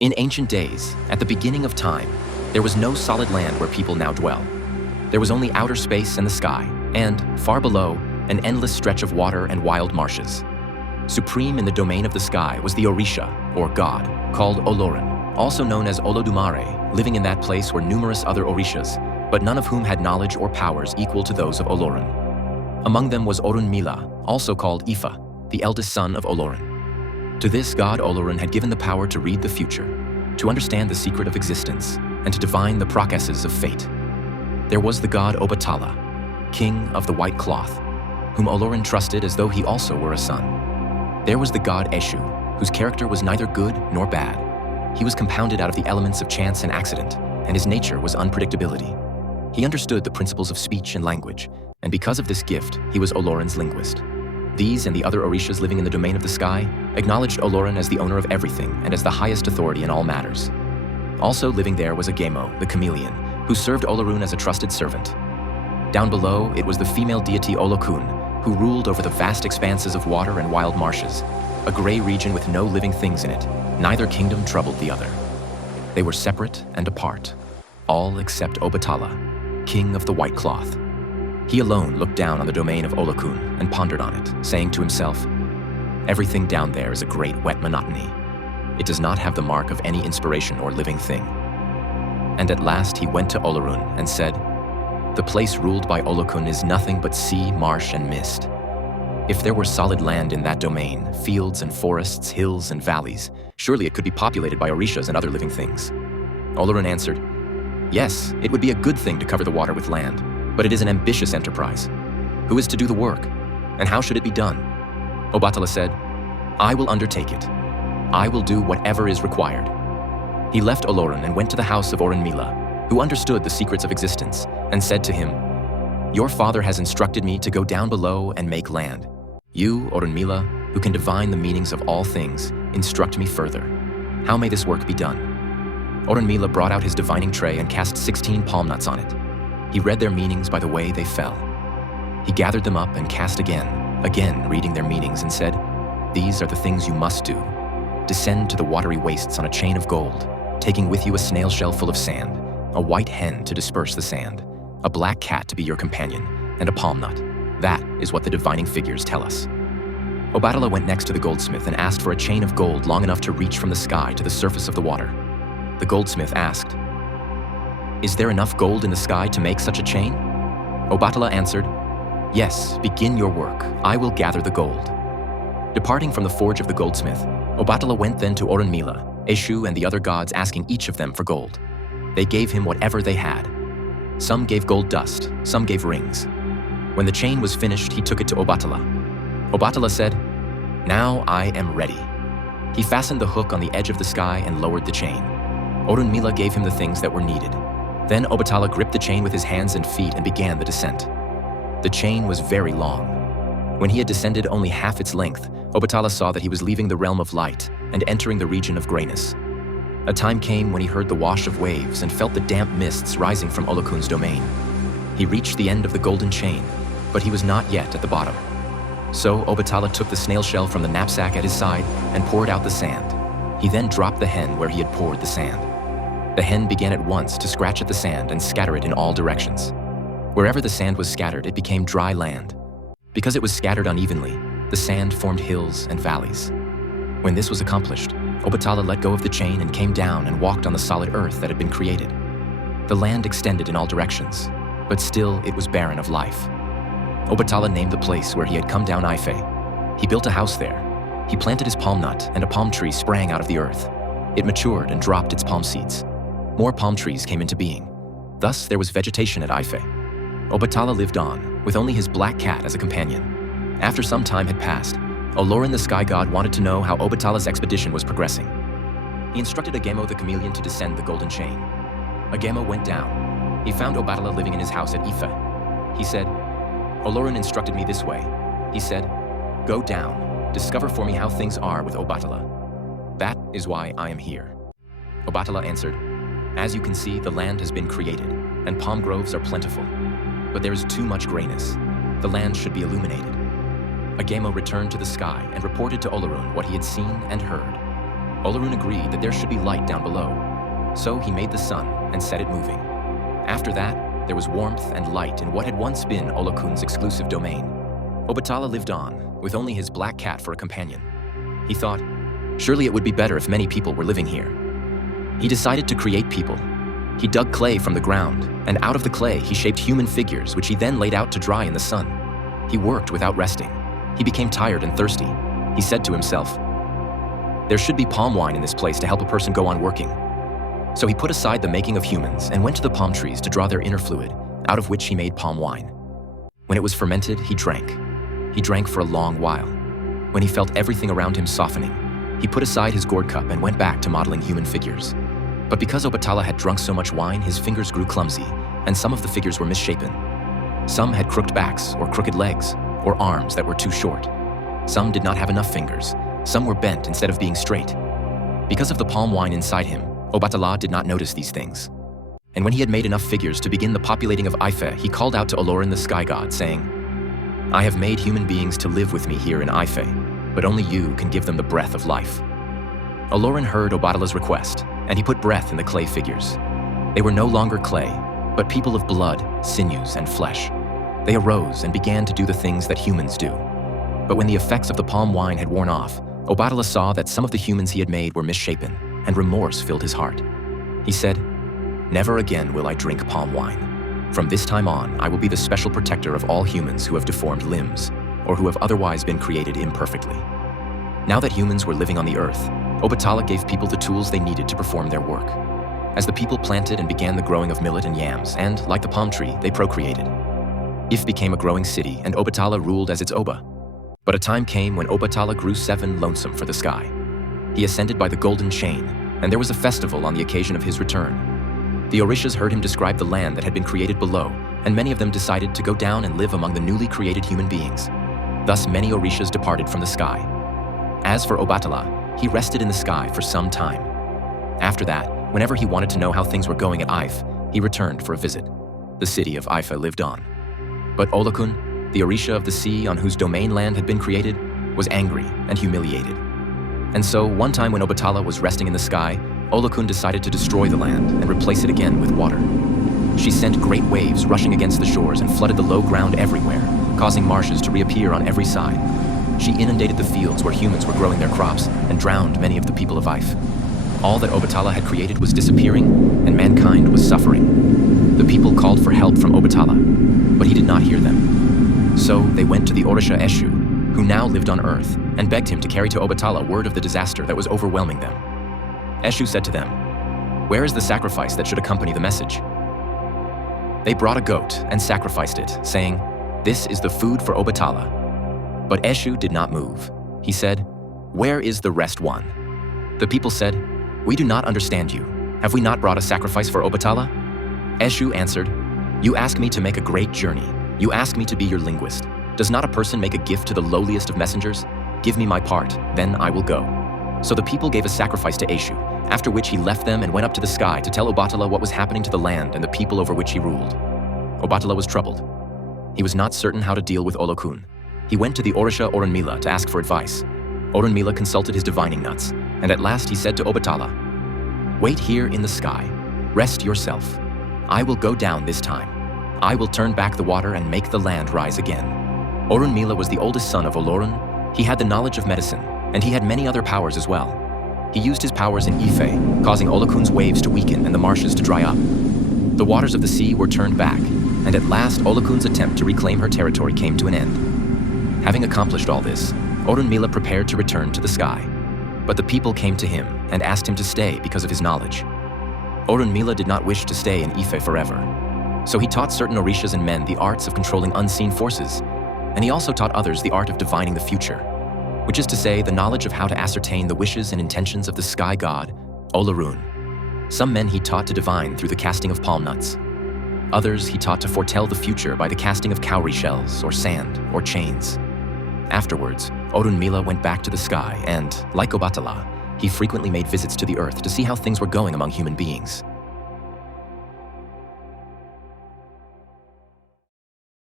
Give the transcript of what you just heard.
In ancient days, at the beginning of time, there was no solid land where people now dwell. There was only outer space and the sky, and, far below, an endless stretch of water and wild marshes. Supreme in the domain of the sky was the Orisha, or god, called Olorin, also known as Olodumare. Living in that place were numerous other Orishas, but none of whom had knowledge or powers equal to those of Olorin. Among them was Orunmila, also called Ifa, the eldest son of Olorin. To this god Olorin had given the power to read the future, to understand the secret of existence, and to divine the processes of fate. There was the god Obatala, king of the white cloth, whom Olorin trusted as though he also were a son. There was the god Eshu, whose character was neither good nor bad. He was compounded out of the elements of chance and accident, and his nature was unpredictability. He understood the principles of speech and language, and because of this gift, he was Olorin's linguist. These and the other Orishas living in the domain of the sky acknowledged Olorin as the owner of everything and as the highest authority in all matters. Also living there was Agemo, the chameleon, who served Olorun as a trusted servant. Down below, it was the female deity Olokun, who ruled over the vast expanses of water and wild marshes, a gray region with no living things in it. Neither kingdom troubled the other. They were separate and apart, all except Obatala, king of the white cloth. He alone looked down on the domain of Olokun and pondered on it, saying to himself, "Everything down there is a great wet monotony. It does not have the mark of any inspiration or living thing." And at last he went to Olorun and said, "The place ruled by Olokun is nothing but sea, marsh, and mist. If there were solid land in that domain, fields and forests, hills and valleys, surely it could be populated by Orishas and other living things." Olorun answered, "Yes, it would be a good thing to cover the water with land, but it is an ambitious enterprise. Who is to do the work, and how should it be done?" Obatala said, "I will undertake it. I will do whatever is required." He left Olorin and went to the house of Orunmila, who understood the secrets of existence, and said to him, "Your father has instructed me to go down below and make land. You, Orunmila, who can divine the meanings of all things, instruct me further. How may this work be done?" Orunmila brought out his divining tray and cast 16 palm nuts on it. He read their meanings by the way they fell. He gathered them up and cast again reading their meanings, and said, "These are the things you must do. Descend to the watery wastes on a chain of gold, taking with you a snail shell full of sand, a white hen to disperse the sand, a black cat to be your companion, and a palm nut. That is what the divining figures tell us." Obatala went next to the goldsmith and asked for a chain of gold long enough to reach from the sky to the surface of the water. The goldsmith asked, "Is there enough gold in the sky to make such a chain?" Obatala answered, "Yes, begin your work. I will gather the gold." Departing from the forge of the goldsmith, Obatala went then to Orunmila, Eshu, and the other gods, asking each of them for gold. They gave him whatever they had. Some gave gold dust, some gave rings. When the chain was finished, he took it to Obatala. Obatala said, "Now I am ready." He fastened the hook on the edge of the sky and lowered the chain. Orunmila gave him the things that were needed. Then Obatala gripped the chain with his hands and feet and began the descent. The chain was very long. When he had descended only half its length, Obatala saw that he was leaving the realm of light and entering the region of grayness. A time came when he heard the wash of waves and felt the damp mists rising from Olokun's domain. He reached the end of the golden chain, but he was not yet at the bottom. So Obatala took the snail shell from the knapsack at his side and poured out the sand. He then dropped the hen where he had poured the sand. The hen began at once to scratch at the sand and scatter it in all directions. Wherever the sand was scattered, it became dry land. Because it was scattered unevenly, the sand formed hills and valleys. When this was accomplished, Obatala let go of the chain and came down and walked on the solid earth that had been created. The land extended in all directions, but still it was barren of life. Obatala named the place where he had come down Ife. He built a house there. He planted his palm nut, and a palm tree sprang out of the earth. It matured and dropped its palm seeds. More palm trees came into being. Thus there was vegetation at Ife. Obatala lived on, with only his black cat as a companion. After some time had passed, Olorin the sky god wanted to know how Obatala's expedition was progressing. He instructed Agemo the chameleon to descend the golden chain. Agemo went down. He found Obatala living in his house at Ife. He said, "Olorin instructed me this way." He said, "Go down, discover for me how things are with Obatala. That is why I am here." Obatala answered, "As you can see, the land has been created, and palm groves are plentiful. But there is too much grayness. The land should be illuminated." Agemo returned to the sky and reported to Olorun what he had seen and heard. Olorun agreed that there should be light down below. So he made the sun and set it moving. After that, there was warmth and light in what had once been Olokun's exclusive domain. Obatala lived on, with only his black cat for a companion. He thought, surely it would be better if many people were living here. He decided to create people. He dug clay from the ground, and out of the clay he shaped human figures which he then laid out to dry in the sun. He worked without resting. He became tired and thirsty. He said to himself, there should be palm wine in this place to help a person go on working. So he put aside the making of humans and went to the palm trees to draw their inner fluid, out of which he made palm wine. When it was fermented, he drank. He drank for a long while. When he felt everything around him softening, he put aside his gourd cup and went back to modeling human figures. But because Obatala had drunk so much wine, his fingers grew clumsy, and some of the figures were misshapen. Some had crooked backs or crooked legs, or arms that were too short. Some did not have enough fingers. Some were bent instead of being straight. Because of the palm wine inside him, Obatala did not notice these things. And when he had made enough figures to begin the populating of Ife, he called out to Olorun the sky god, saying, I have made human beings to live with me here in Ife, but only you can give them the breath of life. Olorun heard Obatala's request, and he put breath in the clay figures. They were no longer clay, but people of blood, sinews, and flesh. They arose and began to do the things that humans do. But when the effects of the palm wine had worn off, Obatala saw that some of the humans he had made were misshapen, and remorse filled his heart. He said, never again will I drink palm wine. From this time on, I will be the special protector of all humans who have deformed limbs, or who have otherwise been created imperfectly. Now that humans were living on the earth, Obatala gave people the tools they needed to perform their work. As the people planted and began the growing of millet and yams, and, like the palm tree, they procreated. If became a growing city, and Obatala ruled as its Oba. But a time came when Obatala grew 7 lonesome for the sky. He ascended by the golden chain, and there was a festival on the occasion of his return. The Orishas heard him describe the land that had been created below, and many of them decided to go down and live among the newly created human beings. Thus many Orishas departed from the sky. As for Obatala, he rested in the sky for some time. After that, whenever he wanted to know how things were going at Ife, he returned for a visit. The city of Ife lived on. But Olokun, the Orisha of the sea on whose domain land had been created, was angry and humiliated. And so, one time when Obatala was resting in the sky, Olokun decided to destroy the land and replace it again with water. She sent great waves rushing against the shores and flooded the low ground everywhere, causing marshes to reappear on every side. She inundated the fields where humans were growing their crops and drowned many of the people of Ife. All that Obatala had created was disappearing, and mankind was suffering. The people called for help from Obatala, but he did not hear them. So they went to the Orisha Eshu, who now lived on earth, and begged him to carry to Obatala word of the disaster that was overwhelming them. Eshu said to them, "Where is the sacrifice that should accompany the message?" They brought a goat and sacrificed it, saying, "This is the food for Obatala." But Eshu did not move. He said, "Where is the rest one?" The people said, "We do not understand you. Have we not brought a sacrifice for Obatala?" Eshu answered, "You ask me to make a great journey. You ask me to be your linguist. Does not a person make a gift to the lowliest of messengers? Give me my part, then I will go." So the people gave a sacrifice to Eshu, after which he left them and went up to the sky to tell Obatala what was happening to the land and the people over which he ruled. Obatala was troubled. He was not certain how to deal with Olokun. He went to the Orisha Orunmila to ask for advice. Orunmila consulted his divining nuts, and at last he said to Obatala, "Wait here in the sky. Rest yourself. I will go down this time. I will turn back the water and make the land rise again." Orunmila was the oldest son of Olorun. He had the knowledge of medicine, and he had many other powers as well. He used his powers in Ife, causing Olokun's waves to weaken and the marshes to dry up. The waters of the sea were turned back, and at last Olokun's attempt to reclaim her territory came to an end. Having accomplished all this, Orunmila prepared to return to the sky. But the people came to him and asked him to stay because of his knowledge. Orunmila did not wish to stay in Ife forever. So he taught certain Orishas and men the arts of controlling unseen forces, and he also taught others the art of divining the future, which is to say, the knowledge of how to ascertain the wishes and intentions of the sky god, Olorun. Some men he taught to divine through the casting of palm nuts. Others he taught to foretell the future by the casting of cowrie shells, or sand, or chains. Afterwards, Orunmila went back to the sky and, like Obatala, he frequently made visits to the earth to see how things were going among human beings.